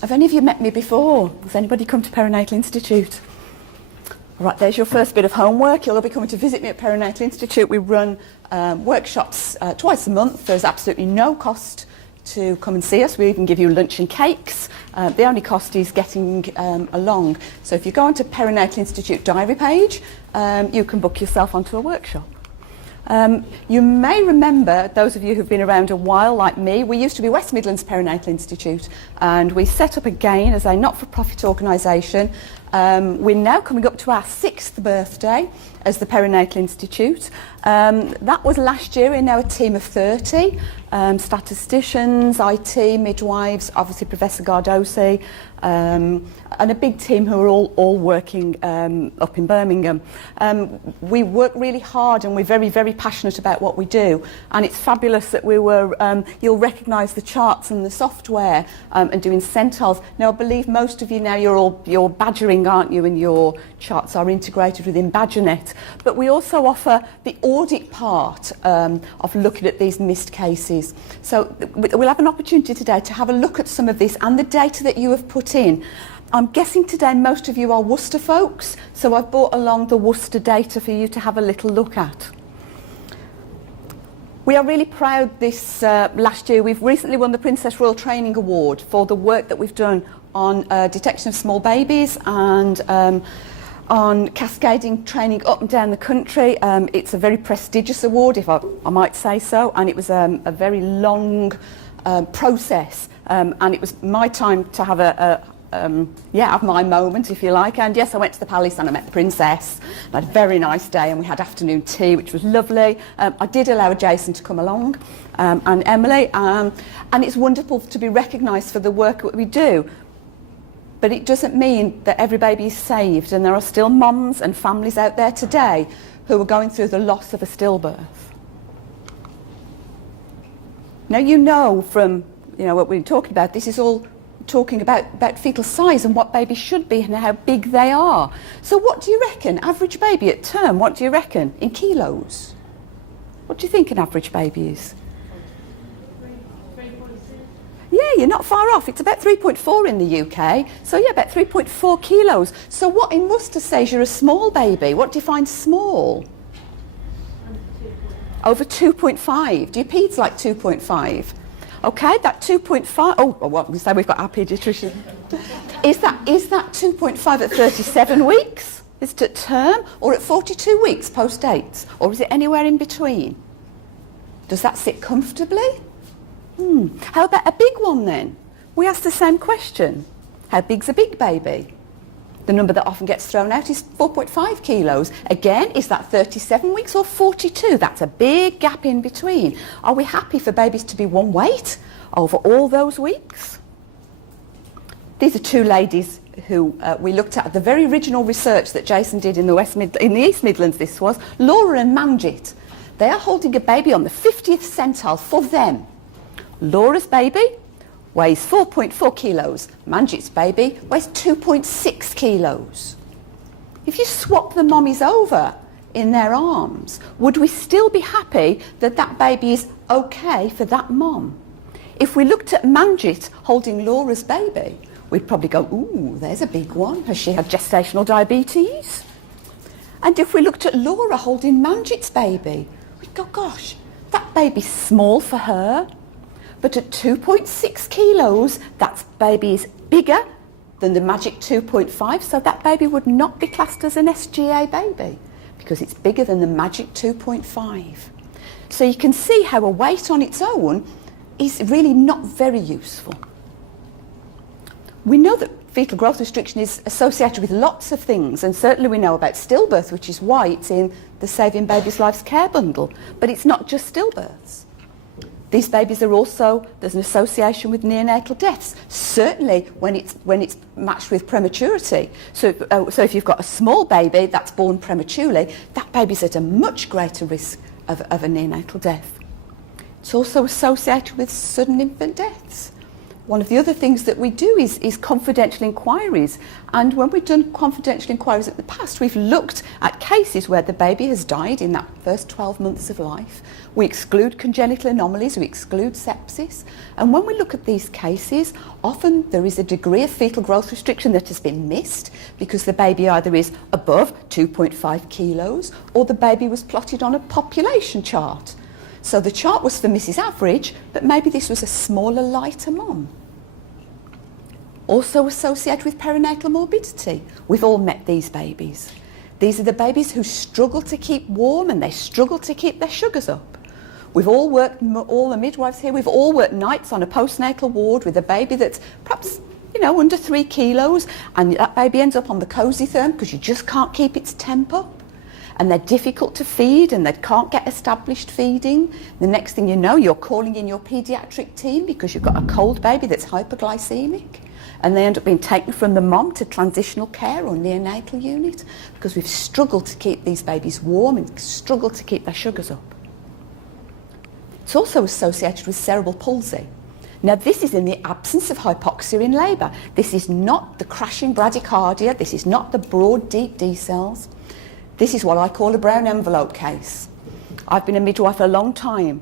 Have any of you met me before? Has anybody come to Perinatal Institute? All right, there's your first bit of homework. You'll all be coming to visit me at Perinatal Institute. We run workshops twice a month. There's absolutely no cost to come and see us. We even give you lunch and cakes. The only cost is getting along. So if you go onto Perinatal Institute diary page, you can book yourself onto a workshop. You may remember, those of you who've been around a while like me, we used to be West Midlands Perinatal Institute, and we set up again as a not-for-profit organisation. We're now coming up to our 6th birthday as the Perinatal Institute. That was last year. We're now a team of 30 statisticians, IT, midwives, obviously Professor Gardosi, and a big team who are all working up in Birmingham. We work really hard and we're very, very passionate about what we do, and it's fabulous that we were, you'll recognise the charts and the software and doing centals. Now I believe most of you now, you're badgering, aren't you, and your charts are integrated within BadgerNet, but we also offer the audit part of looking at these missed cases. So we'll have an opportunity today to have a look at some of this and the data that you have put in. I'm guessing today most of you are Worcester folks, so I've brought along the Worcester data for you to have a little look at. We are really proud this last year. We've recently won the Princess Royal Training Award for the work that we've done on detection of small babies and on cascading training up and down the country. It's a very prestigious award, if I might say so, and it was a very long process, and it was my time to have have my moment, if you like. And yes, I went to the palace and I met the princess. I had a very nice day and we had afternoon tea, which was lovely. I did allow Jason to come along, and Emily, and it's wonderful to be recognised for the work that we do. But it doesn't mean that every baby is saved, and there are still mums and families out there today who are going through the loss of a stillbirth. Now you know from what we're talking about, this is all talking about fetal size and what babies should be and how big they are. So what do you reckon? Average baby at term, what do you reckon in kilos? What do you think an average baby is? Yeah, you're not far off. It's about 3.4 in the UK. So yeah, about 3.4 kilos. So what in Worcester says you're a small baby? What defines small? Over 2.5. Do your peds like 2.5? Okay, that 2.5. Oh, what we say, we've got our paediatrician. Is that 2.5 at 37 weeks? Is it at term, or at 42 weeks post-dates, or is it anywhere in between? Does that sit comfortably? How about a big one then? We ask the same question. How big's a big baby? The number that often gets thrown out is 4.5 kilos. Again, is that 37 weeks or 42? That's a big gap in between. Are we happy for babies to be one weight over all those weeks? These are two ladies who we looked at the very original research that Jason did in the East Midlands. This was Laura and Manjit. They are holding a baby on the 50th centile for them. Laura's baby weighs 4.4 kilos. Manjit's baby weighs 2.6 kilos. If you swap the mummies over in their arms, would we still be happy that that baby is okay for that mum? If we looked at Manjit holding Laura's baby, we'd probably go, ooh, there's a big one. Has she had gestational diabetes? And if we looked at Laura holding Manjit's baby, we'd go, gosh, that baby's small for her. But at 2.6 kilos, that baby is bigger than the magic 2.5, so that baby would not be classed as an SGA baby because it's bigger than the magic 2.5. So you can see how a weight on its own is really not very useful. We know that fetal growth restriction is associated with lots of things, and certainly we know about stillbirth, which is why it's in the Saving Babies' Lives Care Bundle, but it's not just stillbirths. These babies are also, there's an association with neonatal deaths, certainly when it's matched with prematurity. So if you've got a small baby that's born prematurely, that baby's at a much greater risk of a neonatal death. It's also associated with sudden infant deaths. One of the other things that we do is confidential inquiries. And when we've done confidential inquiries in the past, we've looked at cases where the baby has died in that first 12 months of life. We exclude congenital anomalies, we exclude sepsis. And when we look at these cases, often there is a degree of fetal growth restriction that has been missed because the baby either is above 2.5 kilos or the baby was plotted on a population chart. So the chart was for Mrs. Average, but maybe this was a smaller, lighter mom. Also associated with perinatal morbidity. We've all met these babies. These are the babies who struggle to keep warm and they struggle to keep their sugars up. We've all worked, all the midwives here, we've all worked nights on a postnatal ward with a baby that's perhaps, under 3 kilos, and that baby ends up on the cosy therm because you just can't keep its temp up. And they're difficult to feed and they can't get established feeding. The next thing you know, you're calling in your paediatric team because you've got a cold baby that's hyperglycemic. And they end up being taken from the mom to transitional care or neonatal unit because we've struggled to keep these babies warm and struggled to keep their sugars up. It's also associated with cerebral palsy. Now this is in the absence of hypoxia in labour. This is not the crashing bradycardia, this is not the broad deep D cells. This is what I call a brown envelope case. I've been a midwife a long time.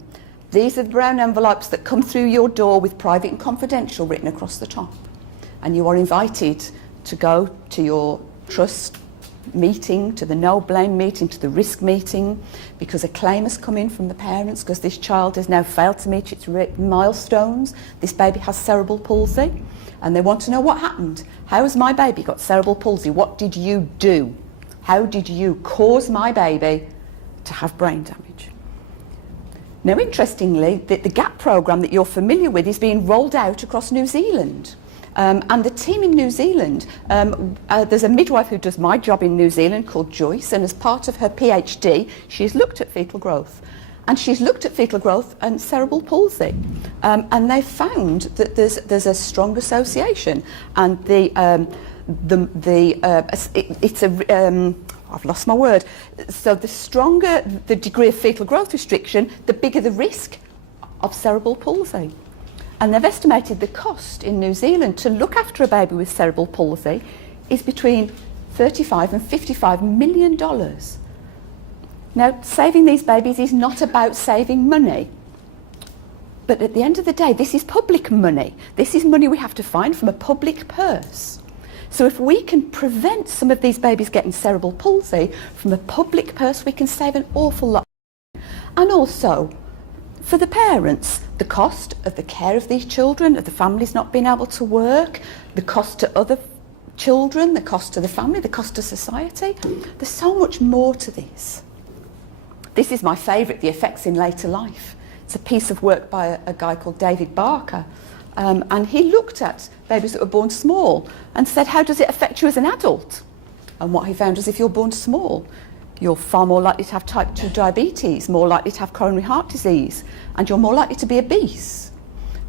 These are the brown envelopes that come through your door with private and confidential written across the top. And you are invited to go to your trust meeting, to the no blame meeting, to the risk meeting, because a claim has come in from the parents because this child has now failed to meet its milestones. This baby has cerebral palsy and they want to know what happened. How has my baby got cerebral palsy? What did you do? How did you cause my baby to have brain damage? Now interestingly, the GAP programme that you're familiar with is being rolled out across New Zealand. And the team in New Zealand, there's a midwife who does my job in New Zealand called Joyce, and as part of her PhD, she's looked at fetal growth. And she's looked at fetal growth and cerebral palsy. And they found that there's a strong association. And I've lost my word. So the stronger the degree of fetal growth restriction, the bigger the risk of cerebral palsy. And they've estimated the cost in New Zealand to look after a baby with cerebral palsy is between $35 and $55 million. Now, saving these babies is not about saving money. But at the end of the day, this is public money. This is money we have to find from a public purse. So if we can prevent some of these babies getting cerebral palsy from a public purse, we can save an awful lot. And also, for the parents, the cost of the care of these children, of the families not being able to work, the cost to other children, the cost to the family, the cost to society. There's so much more to this. This is my favourite, The Effects in Later Life. It's a piece of work by a guy called David Barker. And he looked at babies that were born small and said, how does it affect you as an adult? And what he found was if you're born small, you're far more likely to have type 2 diabetes, more likely to have coronary heart disease, and you're more likely to be obese.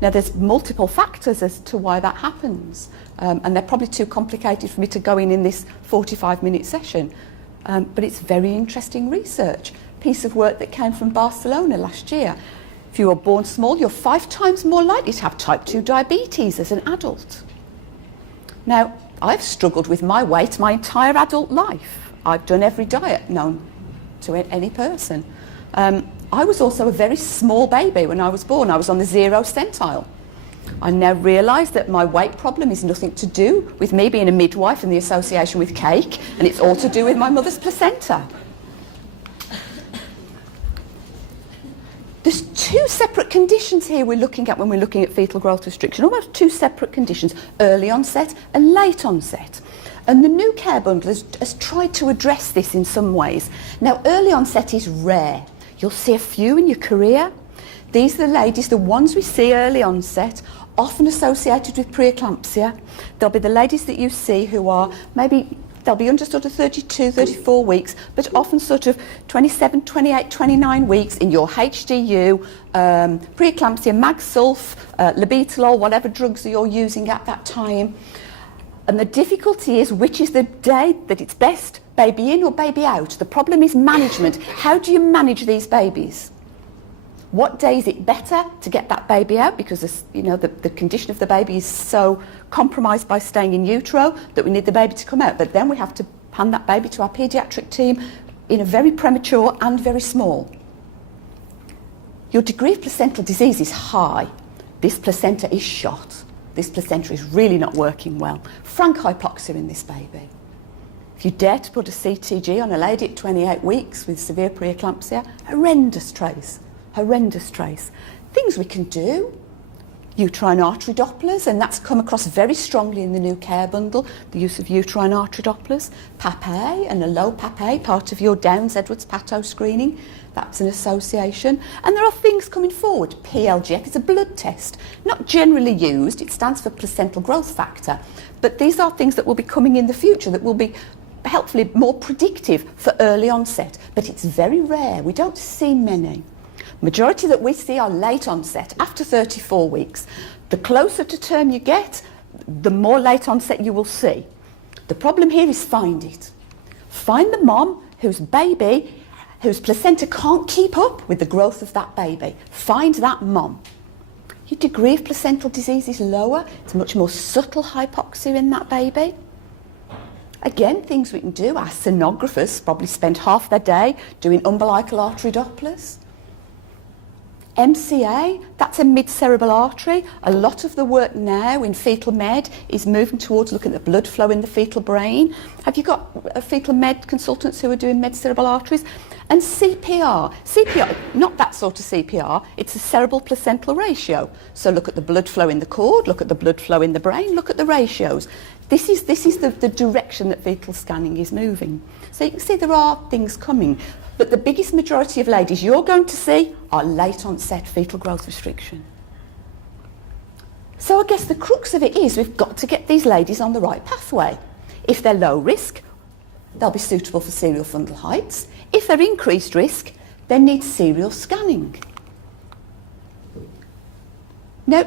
Now, there's multiple factors as to why that happens, and they're probably too complicated for me to go in this 45-minute session. But it's very interesting research. Piece of work that came from Barcelona last year. If you were born small, you're 5 times more likely to have type 2 diabetes as an adult. Now, I've struggled with my weight my entire adult life. I've done every diet known to any person. I was also a very small baby when I was born. I was on the 0th centile. I now realise that my weight problem is nothing to do with me being a midwife and the association with cake, and it's all to do with my mother's placenta. There's 2 separate conditions here we're looking at when we're looking at fetal growth restriction, almost 2 separate conditions, early onset and late onset. And the new care bundle has tried to address this in some ways. Now, early onset is rare. You'll see a few in your career. These are the ladies, the ones we see early onset, often associated with preeclampsia. They'll be the ladies that you see who are maybe, they'll be under sort of 32, 34 weeks, but often sort of 27, 28, 29 weeks in your HDU, preeclampsia, Magsulf, labetalol, whatever drugs you're using at that time. And the difficulty is which is the day that it's best, baby in or baby out. The problem is management. How do you manage these babies? What day is it better to get that baby out, because the condition of the baby is so compromised by staying in utero that we need the baby to come out. But then we have to hand that baby to our paediatric team in a very premature and very small. Your degree of placental disease is high. This placenta is shot. This placenta is really not working well. Frank hypoxia in this baby. If you dare to put a CTG on a lady at 28 weeks with severe preeclampsia, horrendous trace. Horrendous trace. Things we can do, uterine artery Dopplers, and that's come across very strongly in the new care bundle, the use of uterine artery Dopplers. PAP-A and a low PAP-A, part of your Downs-Edwards-Pato screening, that's an association. And there are things coming forward. PLGF is a blood test, not generally used, it stands for placental growth factor, but these are things that will be coming in the future that will be helpfully more predictive for early onset, but it's very rare, we don't see many. Majority that we see are late onset, after 34 weeks. The closer to term you get, the more late onset you will see. The problem here is find it. Find the mom whose placenta can't keep up with the growth of that baby. Find that mom. Your degree of placental disease is lower. It's much more subtle hypoxia in that baby. Again, things we can do. Our sonographers probably spend half their day doing umbilical artery Dopplers. MCA, that's a mid-cerebral artery. A lot of the work now in fetal med is moving towards looking at the blood flow in the fetal brain. Have you got fetal med consultants who are doing mid-cerebral arteries? And CPR, not that sort of CPR, it's a cerebral placental ratio. So look at the blood flow in the cord, look at the blood flow in the brain, look at the ratios. This is the direction that fetal scanning is moving. So you can see there are things coming. But the biggest majority of ladies you're going to see are late onset fetal growth restriction. So I guess the crux of it is we've got to get these ladies on the right pathway. If they're low risk, they'll be suitable for serial fundal heights. If they're increased risk, they need serial scanning. Now,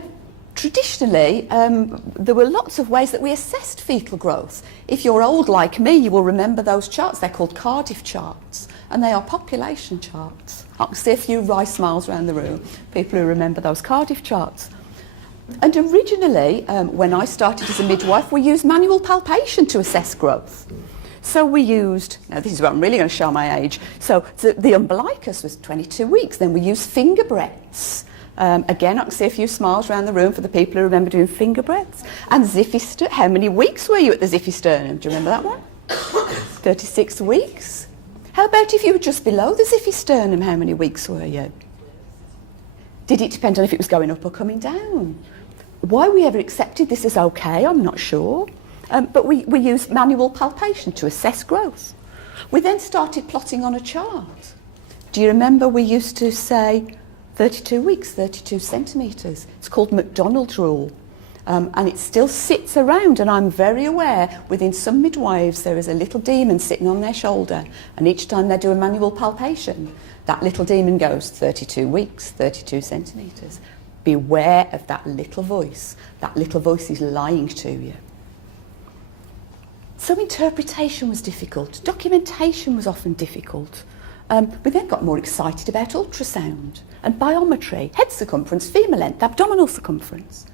traditionally, there were lots of ways that we assessed fetal growth. If you're old like me, you will remember those charts. They're called Cardiff charts, and they are population charts. I can see a few wry smiles around the room, people who remember those Cardiff charts. And originally, when I started as a midwife, we used manual palpation to assess growth. So we used, now this is where I'm really going to show my age, so the umbilicus was 22 weeks, then we used finger breadths. Again, I can see a few smiles around the room for the people who remember doing finger breadths. And Ziffy, how many weeks were you at the Ziffy-sternum? Do you remember that one? 36 weeks. How about if you were just below the Ziffy-sternum, how many weeks were you? Did it depend on if it was going up or coming down? Why we ever accepted this as okay, I'm not sure. But we used manual palpation to assess growth. We then started plotting on a chart. Do you remember we used to say 32 weeks, 32 centimetres? It's called McDonald's rule. And it still sits around, and I'm very aware within some midwives there is a little demon sitting on their shoulder, and each time they do a manual palpation, that little demon goes 32 weeks, 32 centimetres. Beware of that little voice. That little voice is lying to you. So interpretation was difficult. Documentation was often difficult. We then got more excited about ultrasound and biometry, head circumference, femur length, abdominal circumference.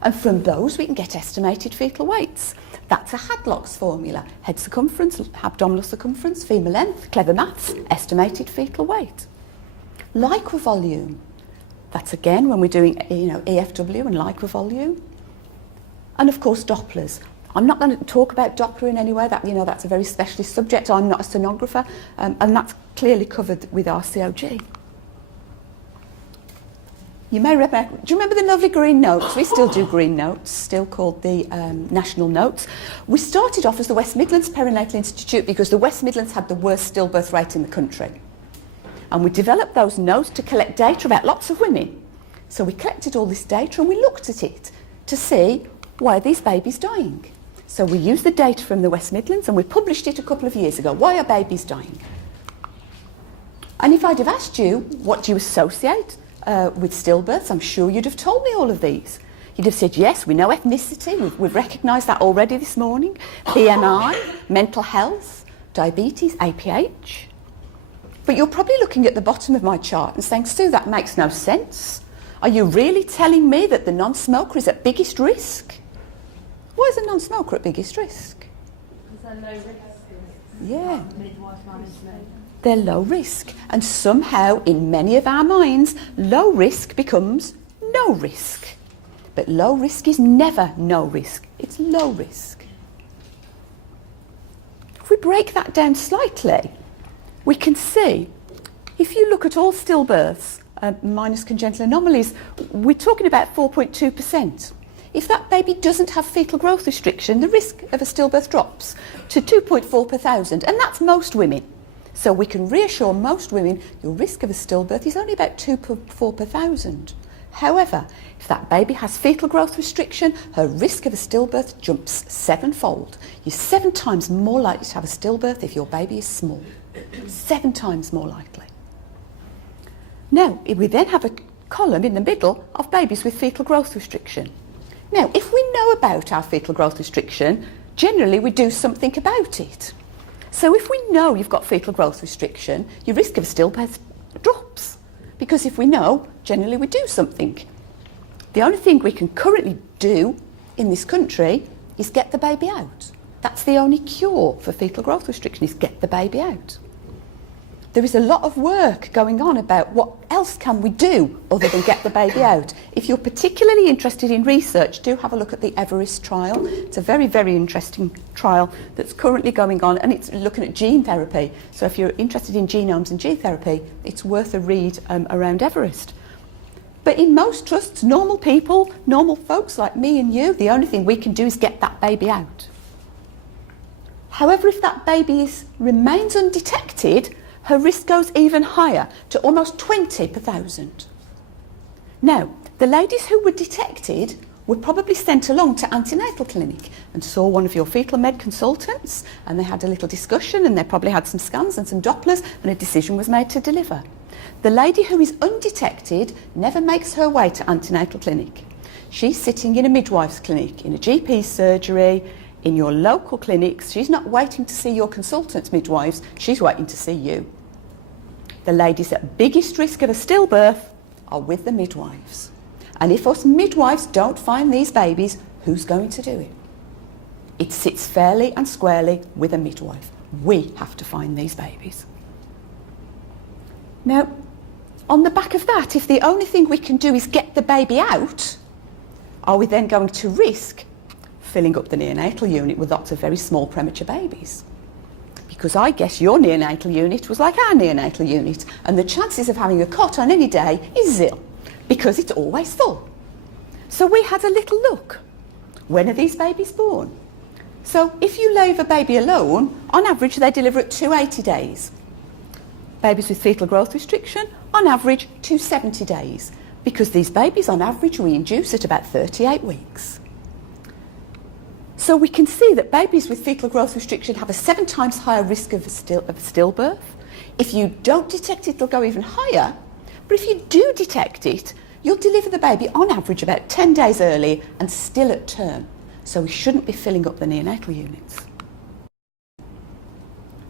And from those we can get estimated fetal weights. That's a Hadlock's formula. Head circumference, abdominal circumference, femur length, clever maths, estimated fetal weight. Lycra volume. That's again when we're doing EFW and Lycra volume. And of course Dopplers. I'm not going to talk about Doppler in any way. That's a very specialist subject. I'm not a sonographer, and that's clearly covered with our COG. You may remember, do you remember the lovely green notes? We still do green notes, still called the national notes. We started off as the West Midlands Perinatal Institute because the West Midlands had the worst stillbirth rate in the country. And we developed those notes to collect data about lots of women. So we collected all this data and we looked at it to see why are these babies dying. So we used the data from the West Midlands and we published it a couple of years ago. Why are babies dying? And if I'd have asked you, what do you associate with stillbirths, I'm sure you'd have told me all of these. You'd have said, yes, we know ethnicity, we've recognised that already this morning, BMI, mental health, diabetes, APH. But you're probably looking at the bottom of my chart and saying, Sue, that makes no sense. Are you really telling me that the non-smoker is at biggest risk? Why is a non-smoker at biggest risk? Because they're low risk. Yeah. Midwife management. They're low risk. And somehow, in many of our minds, low risk becomes no risk. But low risk is never no risk. It's low risk. If we break that down slightly, we can see, if you look at all stillbirths, minus congenital anomalies, we're talking about 4.2%. If that baby doesn't have fetal growth restriction, the risk of a stillbirth drops to 2.4 per thousand, and that's most women. So we can reassure most women your risk of a stillbirth is only about 2.4 per thousand. However, if that baby has fetal growth restriction, her risk of a stillbirth jumps 7-fold. You're 7 times more likely to have a stillbirth if your baby is small. 7 times more likely. Now, we then have a column in the middle of babies with fetal growth restriction. Now, if we know about our fetal growth restriction, generally we do something about it. So if we know you've got fetal growth restriction, your risk of stillbirth drops. Because if we know, generally we do something. The only thing we can currently do in this country is get the baby out. That's the only cure for fetal growth restriction, is get the baby out. There is a lot of work going on about what else can we do other than get the baby out. If you're particularly interested in research, do have a look at the Everest trial. It's a very, very interesting trial that's currently going on, and it's looking at gene therapy. So if you're interested in genomes and gene therapy, it's worth a read around Everest. But in most trusts, normal people, normal folks like me and you, the only thing we can do is get that baby out. However, if that baby remains undetected, her risk goes even higher, to almost 20 per thousand. Now, the ladies who were detected were probably sent along to antenatal clinic and saw one of your fetal med consultants, and they had a little discussion, and they probably had some scans and some Dopplers, and a decision was made to deliver. The lady who is undetected never makes her way to antenatal clinic. She's sitting in a midwife's clinic, in a GP surgery, in your local clinics. She's not waiting to see your consultants' midwives, she's waiting to see you. The ladies at biggest risk of a stillbirth are with the midwives. And if us midwives don't find these babies, who's going to do it? It sits fairly and squarely with a midwife. We have to find these babies. Now, on the back of that, if the only thing we can do is get the baby out, are we then going to risk filling up the neonatal unit with lots of very small premature babies? Because I guess your neonatal unit was like our neonatal unit, and the chances of having a cot on any day is 0, because it's always full. So we had a little look. When are these babies born? So if you leave a baby alone, on average they deliver at 280 days. Babies with fetal growth restriction, on average 270 days, because these babies on average we induce at about 38 weeks. So we can see that babies with fetal growth restriction have a 7 times higher risk of a stillbirth. If you don't detect it, it'll go even higher. But if you do detect it, you'll deliver the baby on average about 10 days early and still at term. So we shouldn't be filling up the neonatal units.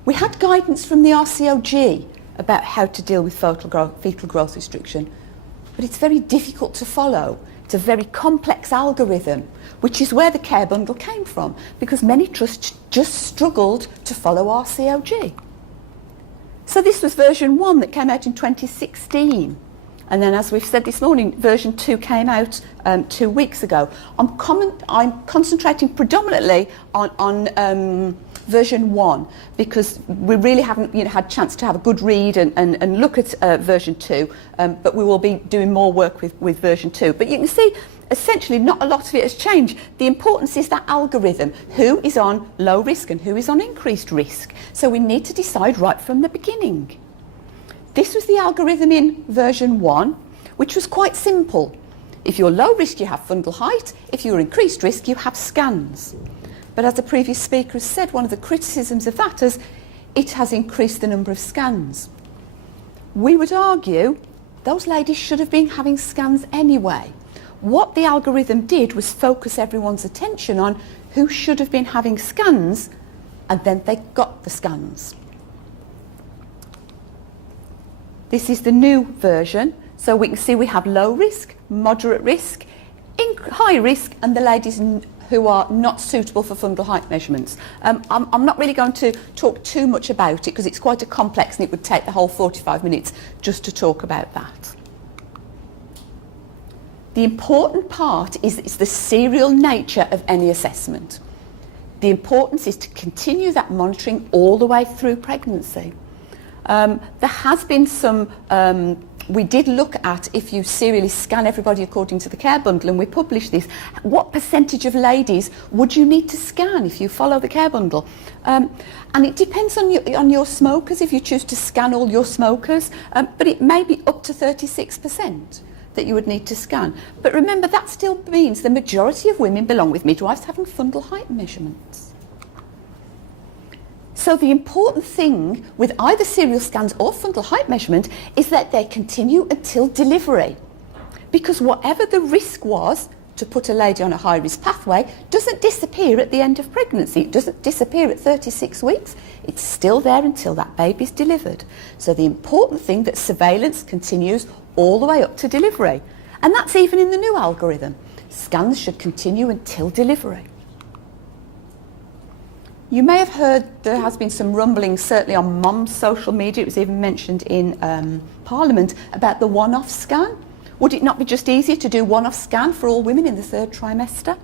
We had guidance from the RCOG about how to deal with fetal growth restriction, but it's very difficult to follow. It's a very complex algorithm, which is where the care bundle came from, because many trusts just struggled to follow RCOG. So this was version 1 that came out in 2016. And then, as we've said this morning, version 2 came out 2 weeks ago. I'm concentrating predominantly on version 1, because we really haven't had a chance to have a good read and look at version 2, but we will be doing more work with version 2. But you can see, essentially, not a lot of it has changed. The importance is that algorithm, who is on low risk and who is on increased risk. So we need to decide right from the beginning. This was the algorithm in version 1, which was quite simple. If you're low risk, you have fundal height. If you're increased risk, you have scans. But as the previous speaker has said, one of the criticisms of that is it has increased the number of scans. We would argue those ladies should have been having scans anyway. What the algorithm did was focus everyone's attention on who should have been having scans, and then they got the scans. This is the new version. So we can see we have low risk, moderate risk, high risk, and the ladies who are not suitable for fundal height measurements. I'm not really going to talk too much about it because it's quite a complex and it would take the whole 45 minutes just to talk about that. The important part is it's the serial nature of any assessment. The importance is to continue that monitoring all the way through pregnancy. There has been some, we did look at if you serially scan everybody according to the care bundle, and we published this, what percentage of ladies would you need to scan if you follow the care bundle? And it depends on your smokers, if you choose to scan all your smokers, but it may be up to 36%. That you would need to scan. But remember, that still means the majority of women belong with midwives having fundal height measurements. So the important thing with either serial scans or fundal height measurement is that they continue until delivery. Because whatever the risk was to put a lady on a high risk pathway doesn't disappear at the end of pregnancy. It doesn't disappear at 36 weeks. It's still there until that baby's delivered. So the important thing that surveillance continues all the way up to delivery. And that's even in the new algorithm. Scans should continue until delivery. You may have heard there has been some rumbling, certainly on Mum's social media, it was even mentioned in Parliament, about the one-off scan. Would it not be just easier to do one-off scan for all women in the third trimester?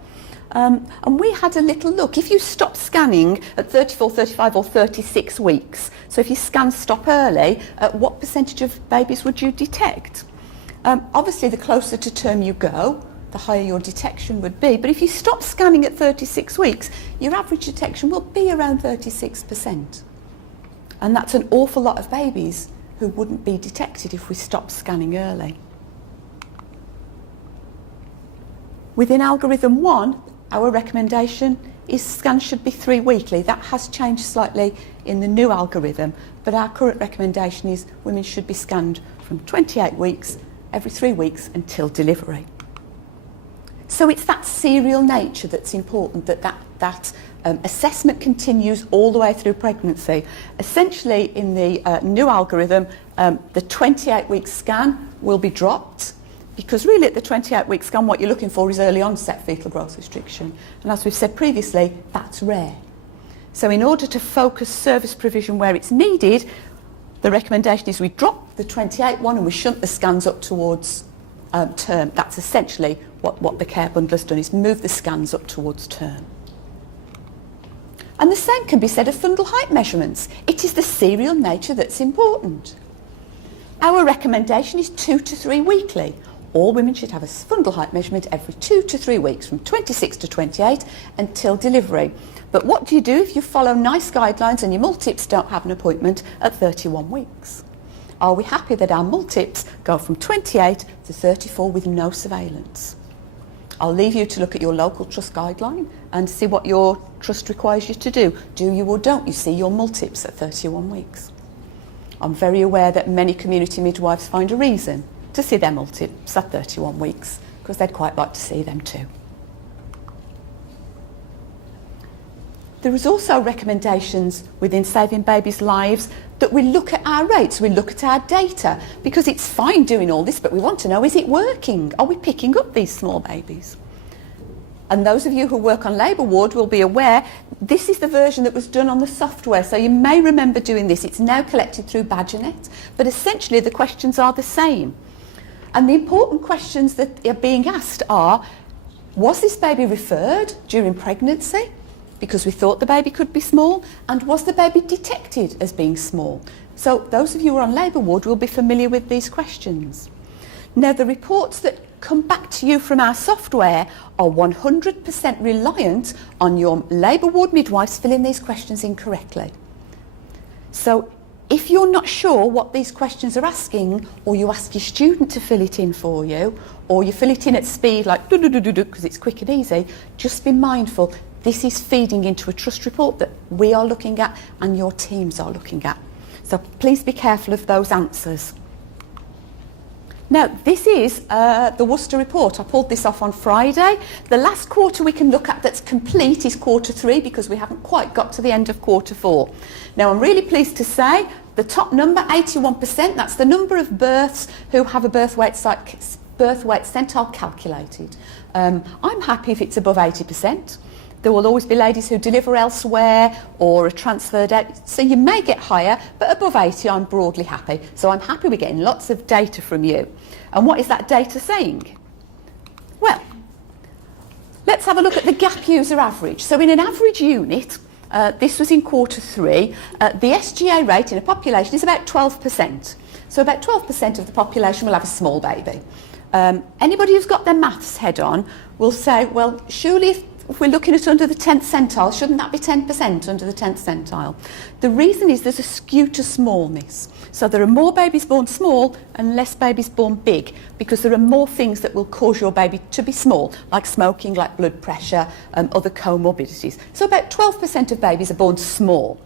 And we had a little look. If you stop scanning at 34, 35 or 36 weeks, so if you scan stop early, what percentage of babies would you detect? Obviously, the closer to term you go, the higher your detection would be. But if you stop scanning at 36 weeks, your average detection will be around 36%. And that's an awful lot of babies who wouldn't be detected if we stopped scanning early. Within algorithm 1, our recommendation is scans should be 3 weekly. That has changed slightly in the new algorithm, but our current recommendation is women should be scanned from 28 weeks, every 3 weeks until delivery. So it's that serial nature that's important, that assessment continues all the way through pregnancy. Essentially, in the new algorithm, the 28-week scan will be dropped, because really at the 28-week scan what you're looking for is early onset fetal growth restriction. And as we've said previously, that's rare. So in order to focus service provision where it's needed, the recommendation is we drop the 28 one and we shunt the scans up towards term. That's essentially what the care bundle has done, is move the scans up towards term. And the same can be said of fundal height measurements. It is the serial nature that's important. Our recommendation is 2 to 3 weekly. All women should have a fundal height measurement every 2 to 3 weeks, from 26 to 28 until delivery. But what do you do if you follow NICE guidelines and your multips don't have an appointment at 31 weeks? Are we happy that our multips go from 28 to 34 with no surveillance? I'll leave you to look at your local trust guideline and see what your trust requires you to do. Do you or don't you see your multips at 31 weeks? I'm very aware that many community midwives find a reason to see their multips at 31 weeks because they'd quite like to see them too. There is also recommendations within Saving Babies' Lives that we look at our rates, we look at our data, because it's fine doing all this, but we want to know, is it working? Are we picking up these small babies? And those of you who work on labour ward will be aware this is the version that was done on the software, so you may remember doing this. It's now collected through Badgernet, but essentially the questions are the same. And the important questions that are being asked are, was this baby referred during pregnancy because we thought the baby could be small, and was the baby detected as being small? So those of you who are on labour ward will be familiar with these questions. Now, the reports that come back to you from our software are 100% reliant on your labour ward midwives filling these questions in correctly. So if you're not sure what these questions are asking, or you ask your student to fill it in for you, or you fill it in at speed like do-do-do-do-do because it's quick and easy, just be mindful this is feeding into a trust report that we are looking at and your teams are looking at. So please be careful of those answers. Now, this is the Worcester report. I pulled this off on Friday. The last quarter we can look at that's complete is quarter 3 because we haven't quite got to the end of quarter 4. Now, I'm really pleased to say The top number, 81%, that's the number of births who have a birth weight centile calculated. I'm happy if it's above 80%. There will always be ladies who deliver elsewhere or are transferred out, so you may get higher, but above 80 I'm broadly happy. So I'm happy we're getting lots of data from you. And what is that data saying? Well, let's have a look at the gap user average. So in an average unit, this was in quarter 3, the SGA rate in a population is about 12%. So about 12% of the population will have a small baby. Anybody who's got their maths head on will say, well, surely if we're looking at under the 10th centile, shouldn't that be 10% under the 10th centile? The reason is there's a skew to smallness. So there are more babies born small and less babies born big, because there are more things that will cause your baby to be small, like smoking, like blood pressure, other comorbidities. So about 12% of babies are born small.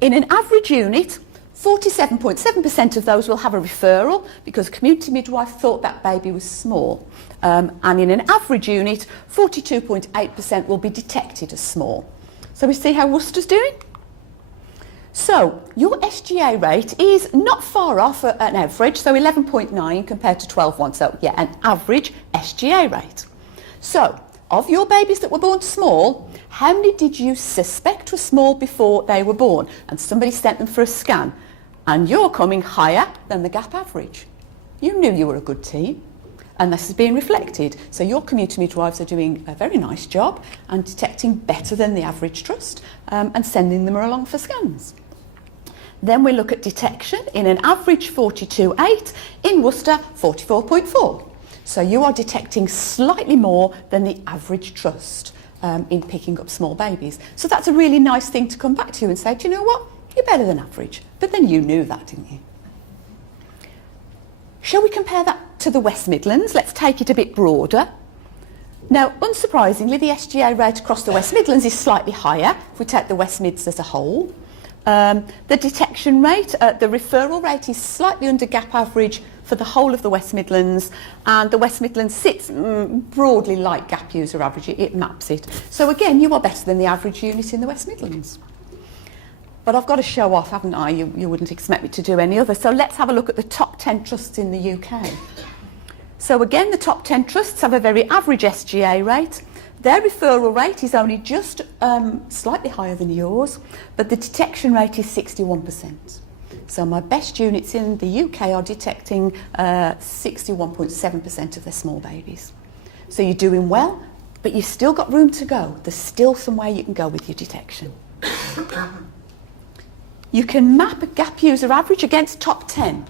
In an average unit, 47.7% of those will have a referral because a community midwife thought that baby was small. And in an average unit, 42.8% will be detected as small. So we see how Worcester's doing? So your SGA rate is not far off an average, so 11.9 compared to 12.1. So yeah, an average SGA rate. So of your babies that were born small, how many did you suspect were small before they were born? And somebody sent them for a scan. And you're coming higher than the gap average. You knew you were a good team, and this is being reflected. So your community midwives are doing a very nice job and detecting better than the average trust, and sending them along for scans. Then we look at detection in an average 42.8, in Worcester 44.4. So you are detecting slightly more than the average trust in picking up small babies. So that's a really nice thing to come back to you and say, do you know what? You're better than average. But then you knew that, didn't you? Shall we compare that to the West Midlands? Let's take it a bit broader. Now, unsurprisingly, the SGA rate across the West Midlands is slightly higher if we take the West Mids as a whole. The detection rate, the referral rate is slightly under gap average for the whole of the West Midlands, and the West Midlands sits broadly like gap user average, it maps it. So again, you are better than the average unit in the West Midlands. But I've got to show off, haven't I? You wouldn't expect me to do any other. So let's have a look at the top 10 trusts in the UK. So again, the top 10 trusts have a very average SGA rate. Their referral rate is only just slightly higher than yours, but the detection rate is 61%. So my best units in the UK are detecting 61.7% of their small babies. So you're doing well, but you've still got room to go. There's still some way you can go with your detection. You can map a gap user average against top 10.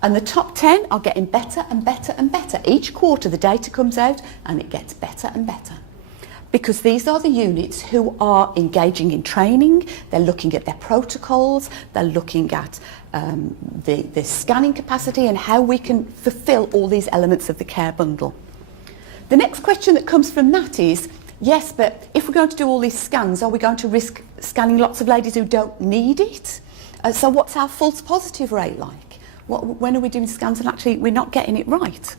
And the top 10 are getting better and better and better. Each quarter the data comes out and it gets better and better. Because these are the units who are engaging in training, they're looking at their protocols, they're looking at the scanning capacity and how we can fulfil all these elements of the care bundle. The next question that comes from that is, yes, but if we're going to do all these scans, are we going to risk scanning lots of ladies who don't need it? So what's our false positive rate like? When are we doing scans and actually we're not getting it right?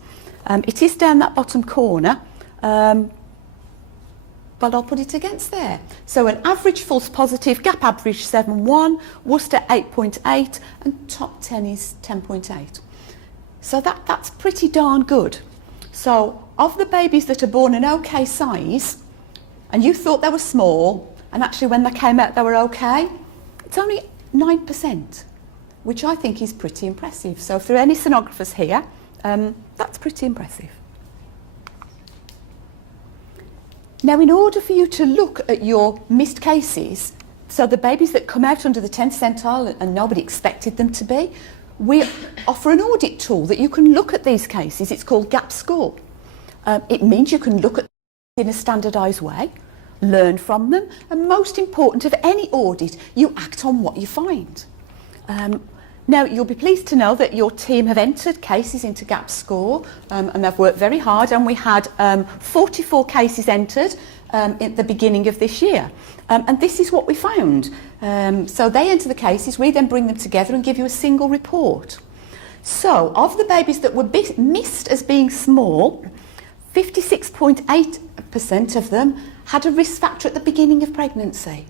It is down that bottom corner, but I'll put it against there. So an average false positive, gap average 7.1, Worcester 8.8, and top 10 is 10.8. So that's pretty darn good. So of the babies that are born an okay size, and you thought they were small, and actually when they came out they were okay, it's only 9%, which I think is pretty impressive. So if there are any sonographers here, that's pretty impressive. Now, in order for you to look at your missed cases, so the babies that come out under the 10th centile and nobody expected them to be, we offer an audit tool that you can look at these cases. It's called Gap Score. It means you can look at them in a standardised way, learn from them, and most important of any audit, you act on what you find. Now, you'll be pleased to know that your team have entered cases into Gap Score, and they've worked very hard, and we had 44 cases entered at the beginning of this year. And this is what we found. So they enter the cases, we then bring them together and give you a single report. So, of the babies that were missed as being small, 56.8% of them had a risk factor at the beginning of pregnancy,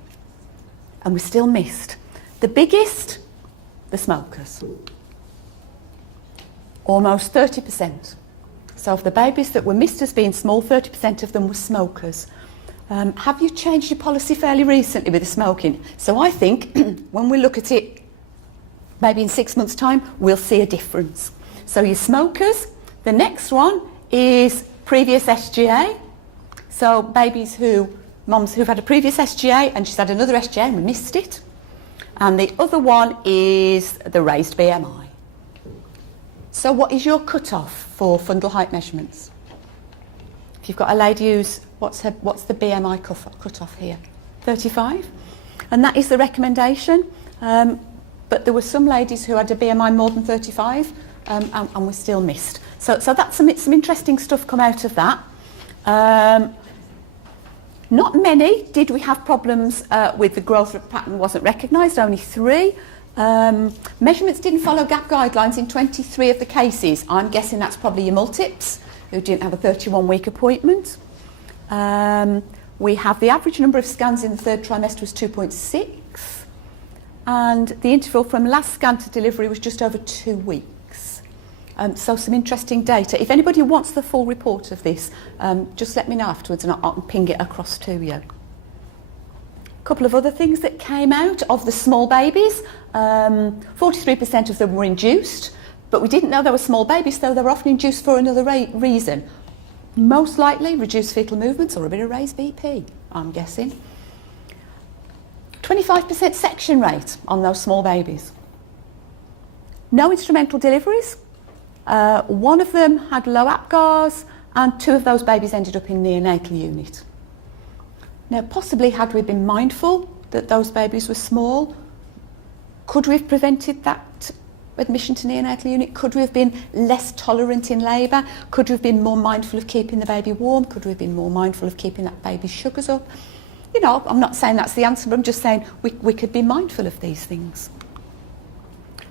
and were still missed. The biggest, the smokers. Almost 30%. So of the babies that were missed as being small, 30% of them were smokers. Have you changed your policy fairly recently with the smoking? So I think when we look at it, maybe in 6 months' time, we'll see a difference. So your smokers, the next one is previous SGA. So babies mums who've had a previous SGA and she's had another SGA and we missed it. And the other one is the raised BMI. So what is your cut-off for fundal height measurements? If you've got a lady what's the BMI cut-off here? 35? And that is the recommendation. But there were some ladies who had a BMI more than 35 and were still missed. So that's some interesting stuff come out of that. Not many did we have problems with the growth pattern wasn't recognised, only 3. Measurements didn't follow gap guidelines in 23 of the cases. I'm guessing that's probably your multips who didn't have a 31-week appointment. We have the average number of scans in the 3rd trimester was 2.6 and the interval from last scan to delivery was just over 2 weeks. So some interesting data. If anybody wants the full report of this, just let me know afterwards and I can ping it across to you. A couple of other things that came out of the small babies. 43% of them were induced, but we didn't know they were small babies, so they were often induced for another reason. Most likely reduced fetal movements or a bit of raised BP, I'm guessing. 25% section rate on those small babies. No instrumental deliveries. 1 of them had low APGARs and 2 of those babies ended up in neonatal unit. Now, possibly had we been mindful that those babies were small, could we have prevented that admission to neonatal unit? Could we have been less tolerant in labour? Could we have been more mindful of keeping the baby warm? Could we have been more mindful of keeping that baby's sugars up? You know, I'm not saying that's the answer, but I'm just saying we could be mindful of these things.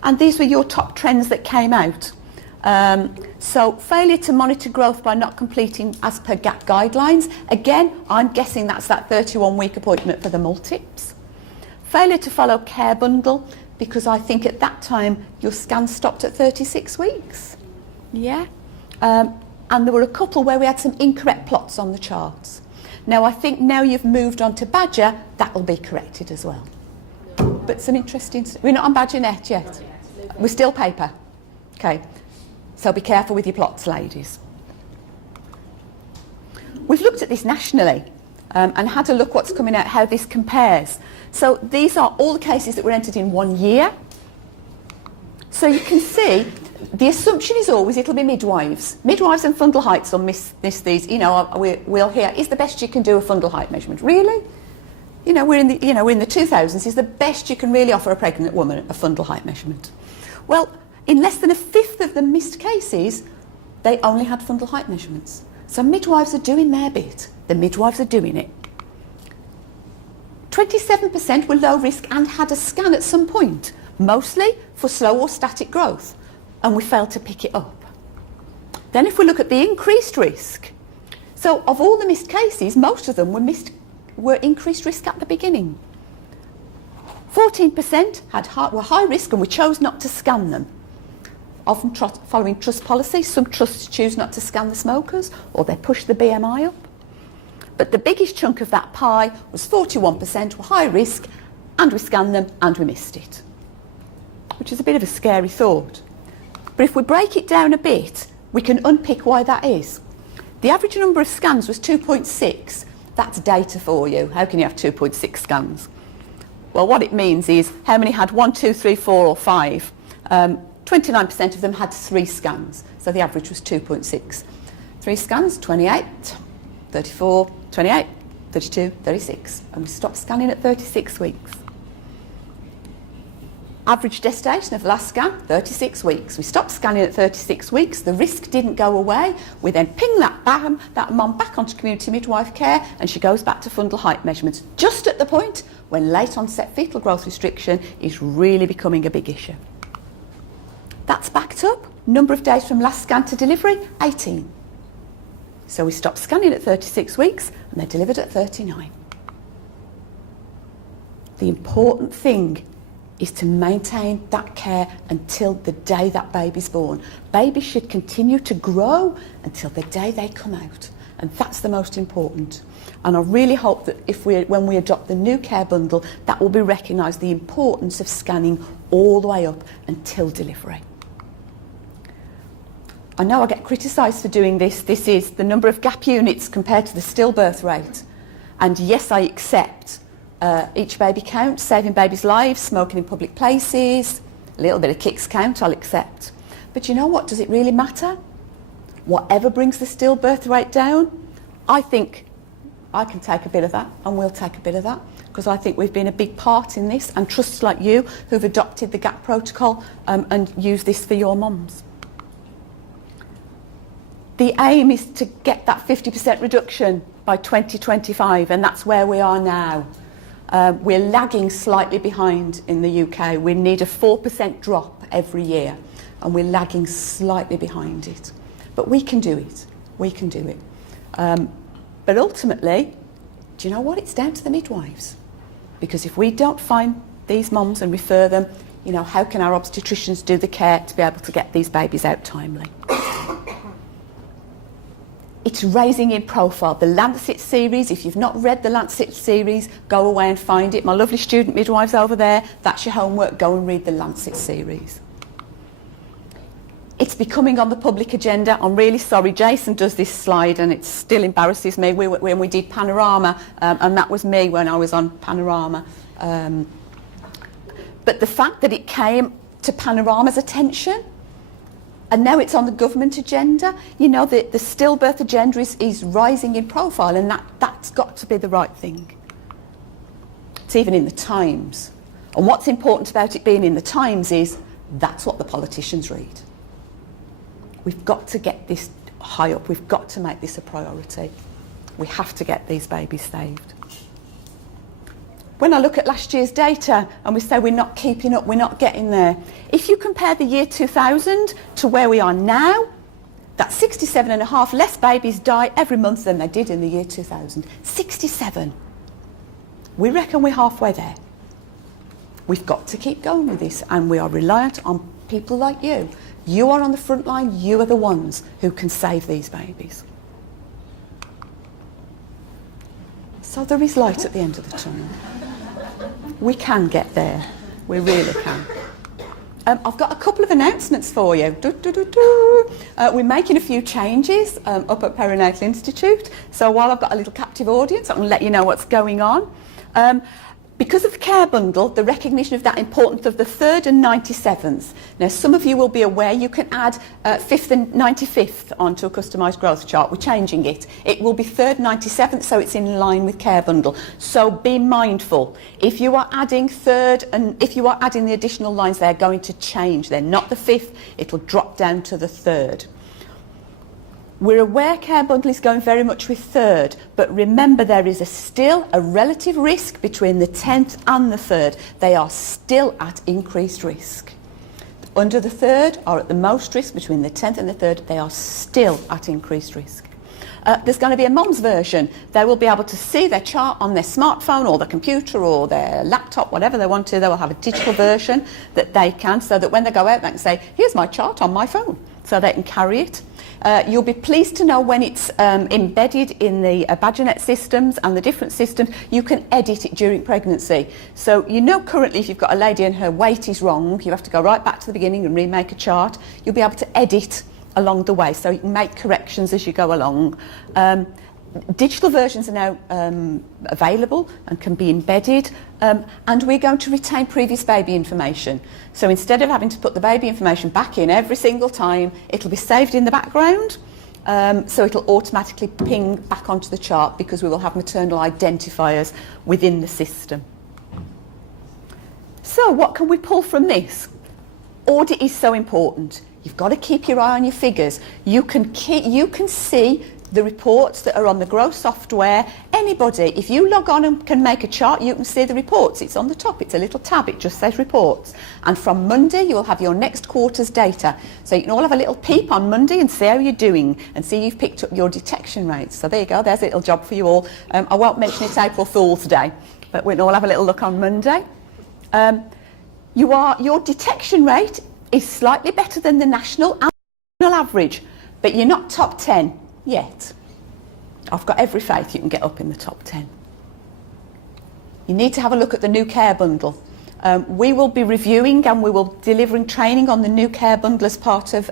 And these were your top trends that came out. So failure to monitor growth by not completing as per gap guidelines. Again, I'm guessing that's that 31-week appointment for the multips. Failure to follow care bundle, because I think at that time your scan stopped at 36 weeks. Yeah. And there were a couple where we had some incorrect plots on the charts. Now I think now you've moved on to Badger, that will be corrected as well. But some interesting... We're not on Badger net yet. We're still paper. Okay. So be careful with your plots, ladies. We've looked at this nationally and had a look what's coming out, how this compares. So these are all the cases that were entered in 1 year. So you can see the assumption is always it'll be midwives. Midwives and fundal heights will miss these. You know, we'll hear, is the best you can do a fundal height measurement? Really? You know, we're in the 2000s. Is the best you can really offer a pregnant woman a fundal height measurement? Well, in less than 1/5 of the missed cases, they only had fundal height measurements. So midwives are doing their bit. The midwives are doing it. 27% were low risk and had a scan at some point, mostly for slow or static growth, and we failed to pick it up. Then if we look at the increased risk, so of all the missed cases, most of them were increased risk at the beginning. 14% were high risk and we chose not to scan them. Often following trust policy, some trusts choose not to scan the smokers or they push the BMI up. But the biggest chunk of that pie was 41% were high risk and we scanned them and we missed it, which is a bit of a scary thought. But if we break it down a bit, we can unpick why that is. The average number of scans was 2.6. That's data for you. How can you have 2.6 scans? Well, what it means is how many had 1, 2, 3, 4 or 5. 29% of them had 3 scans, so the average was 2.6. 3 scans, 28, 34, 28, 32, 36, and we stopped scanning at 36 weeks. Average gestation of the last scan, 36 weeks. We stopped scanning at 36 weeks, the risk didn't go away, we then ping that mum back onto community midwife care and she goes back to fundal height measurements, just at the point when late onset fetal growth restriction is really becoming a big issue. That's backed up. Number of days from last scan to delivery, 18. So we stopped scanning at 36 weeks and they delivered at 39. The important thing is to maintain that care until the day that baby's born. Babies should continue to grow until the day they come out, and that's the most important. And I really hope that when we adopt the new care bundle, that will be recognised, the importance of scanning all the way up until delivery. I know I get criticised for doing this. This is the number of gap units compared to the stillbirth rate. And yes, I accept each baby counts, saving babies' lives, smoking in public places, a little bit of kicks count, I'll accept. But you know what? Does it really matter? Whatever brings the stillbirth rate down, I think I can take a bit of that, and we'll take a bit of that, because I think we've been a big part in this, and trusts like you who've adopted the GAP protocol and use this for your mums. The aim is to get that 50% reduction by 2025, and that's where we are now. We're lagging slightly behind in the UK. We need a 4% drop every year, and we're lagging slightly behind it. But we can do it. We can do it. But ultimately, do you know what? It's down to the midwives. Because if we don't find these mums and refer them, you know, how can our obstetricians do the care to be able to get these babies out timely? It's raising in profile. The Lancet series, if you've not read the Lancet series, go away and find it. My lovely student midwives over there, that's your homework. Go and read the Lancet series. It's becoming on the public agenda. I'm really sorry, Jason does this slide and it still embarrasses me. When we did Panorama, and that was me when I was on Panorama. But the fact that it came to Panorama's attention, and now it's on the government agenda, you know, the stillbirth agenda is rising in profile, and that's got to be the right thing. It's even in the Times. And what's important about it being in the Times is that's what the politicians read. We've got to get this high up. We've got to make this a priority. We have to get these babies saved. When I look at last year's data and we say we're not keeping up, we're not getting there, if you compare the year 2000 to where we are now, that's 67.5 less babies die every month than they did in the year 2000. 67. We reckon we're halfway there. We've got to keep going with this, and we are reliant on people like you. You are on the front line. You are the ones who can save these babies. So there is light at the end of the tunnel. We can get there. We really can. I've got a couple of announcements for you. We're making a few changes up at Perinatal Institute. So while I've got a little captive audience, I'm going to let you know what's going on. Because of the care bundle, the recognition of that importance of the 3rd and 97th. Now, some of you will be aware you can add 5th and 95th onto a customised growth chart. We're changing it. It will be 3rd, 97th, so it's in line with care bundle. So be mindful. If you are adding 3rd and if you are adding the additional lines, they're going to change. They're not the 5th. It'll drop down to the 3rd. We're aware care bundle is going very much with 3rd, but remember there is still a relative risk between the 10th and the 3rd. They are still at increased risk. Under the 3rd are at the most risk. Between the 10th and the 3rd, they are still at increased risk. There's going to be a mum's version. They will be able to see their chart on their smartphone or their computer or their laptop, whatever they want to. They will have a digital version that they can, so that when they go out, they can say, here's my chart on my phone, so they can carry it. You'll be pleased to know when it's embedded in the Badgernet systems and the different systems, you can edit it during pregnancy. So you know currently if you've got a lady and her weight is wrong, you have to go right back to the beginning and remake a chart. You'll be able to edit along the way, so you can make corrections as you go along. Digital versions are now available and can be embedded, and we're going to retain previous baby information. So instead of having to put the baby information back in every single time, it'll be saved in the background, so it'll automatically ping back onto the chart because we will have maternal identifiers within the system. So what can we pull from this? Audit is so important. You've got to keep your eye on your figures. You can see the reports that are on the growth software. Anybody, if you log on and can make a chart, you can see the reports. It's on the top. It's a little tab. It just says reports. And from Monday, you will have your next quarter's data. So you can all have a little peep on Monday and see how you're doing and see you've picked up your detection rates. So there you go. There's a little job for you all. I won't mention it's April Fool's Day, but we can all have a little look on Monday. your detection rate is slightly better than the national average, but you're not top 10 yet. I've got every faith you can get up in the top 10. You need to have a look at the new care bundle. We will be reviewing and we will be delivering training on the new care bundle as part of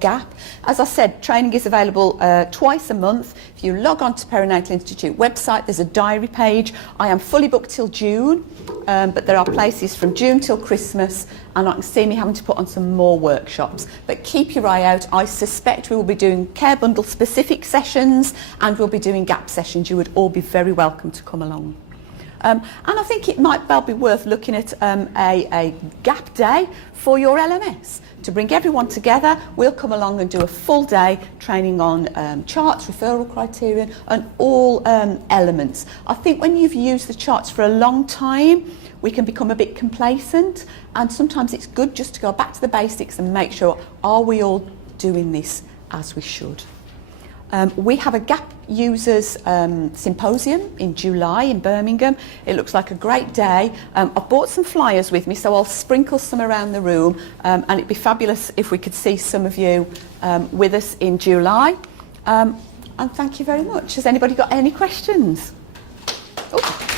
GAP. As I said, training is available twice a month. If you log on to Perinatal Institute website, there's a diary page. I am fully booked till June, but there are places from June till Christmas, and I can see me having to put on some more workshops. But keep your eye out. I suspect we will be doing care bundle specific sessions and we'll be doing GAP sessions. You would all be very welcome to come along. And I think it might well be worth looking at a GAP day for your LMS to bring everyone together. We'll come along and do a full day training on charts, referral criteria and all elements. I think when you've used the charts for a long time, we can become a bit complacent, and sometimes it's good just to go back to the basics and make sure, are we all doing this as we should? We have a GAP users symposium in July in Birmingham. It looks like a great day. I've brought some flyers with me, so I'll sprinkle some around the room, and it'd be fabulous if we could see some of you with us in July. And thank you very much. Has anybody got any questions? Oh.